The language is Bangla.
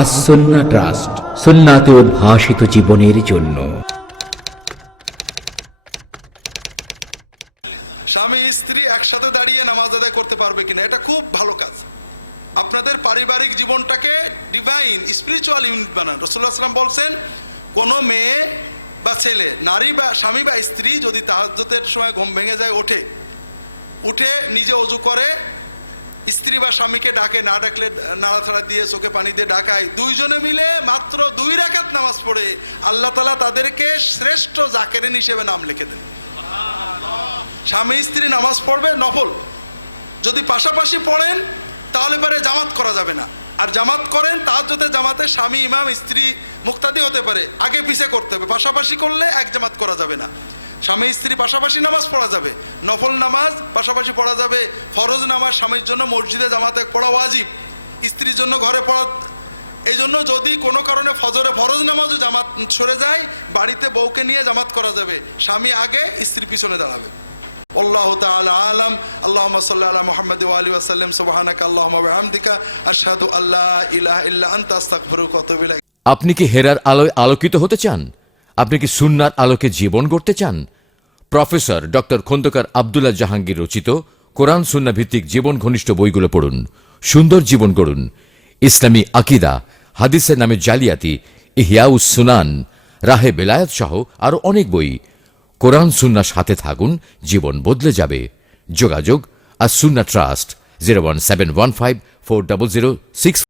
আসন্না ট্রাস্ট সুন্নাতে জীবনের জন্য। স্বামী, স্ত্রী একসাথে দাঁড়িয়ে নামাজ আদায় করতে পারবে কিনা, এটা খুব ভালো কাজ। আপনাদের পারিবারিক জীবনটাকে ডিভাইন স্পিরিচুয়াল ইউনিট বানান। রসুল্লাহ বলছেন, কোনো মেয়ে বা ছেলে, নারী বা স্বামী বা স্ত্রী যদি তাহাজ্জতের সময় ঘুম ভেঙে যায়, ওঠে। উঠে নিজে অজু করে, স্ত্রী বা স্বামীকে ডাকে, না ডাকলে নাড়াথাড়া দিয়ে চোখে পানি দিয়ে ডাকায়। দুইজনে মিলে মাত্র দুই রাকাত নামাজ পড়ে। আল্লাহ তালা তাদেরকে শ্রেষ্ঠ জাকেরিন হিসেবে নাম লিখে দেন। স্বামী, স্ত্রী নামাজ পড়বে নফল। যদি পাশাপাশি পড়েন, তাহলে পরে জামাত করা যাবে না। আর জামাত করেন তার যদি জামাতে স্বামী, ইমাম, স্ত্রী, মুক্তাদি হতে পারে। আগে পিছে করতে হবে, পাশাপাশি করলে এক জামাত করা যাবে না। স্বামী, স্ত্রী, পাশাপাশি নামাজ পড়া যাবে। নফল নামাজ, পাশাপাশি পড়া যাবে। ফরজ নামাজ স্বামীর জন্য মসজিদে, জামাতে পড়া ওয়াজিব। স্ত্রীর জন্য ঘরে পড়া, এই জন্য যদি কোনো কারণে ফজরে ফরজ নামাজও জামাত সরে যায়, বাড়িতে বউকে নিয়ে জামাত করা যাবে। স্বামী আগে, স্ত্রী পিছনে দাঁড়াবে। والله تعالى عالم اللهم صل على محمد وآله وسلم سبحانك اللهم وبحمدك أشهد أن لا إله إلا أنت أستغفرك وأتوب إليك আপনি কি হেরার আলোয় আলোকিত হতে চান আপনি কি সুন্নার আলোকে জীবন গড়তে চান প্রফেসর ডক্টর খন্দকার আবদুল্লাহ জাহাঙ্গীর রচিত কোরআন সুন্না ভিত্তিক জীবন ঘনিষ্ঠ বইগুলো পড়ুন সুন্দর জীবন গড়ুন ইসলামী আকিদা হাদিসের নামে জালিয়াতি ইহিয়াউস সুনান রাহে বেলায়াত সহ আরো অনেক বই কোরআন সুন্নার সাথে থাকুন, জীবন বদলে যাবে। যোগাযোগ, আর Sunnah trust, zero one seven one five four double zero six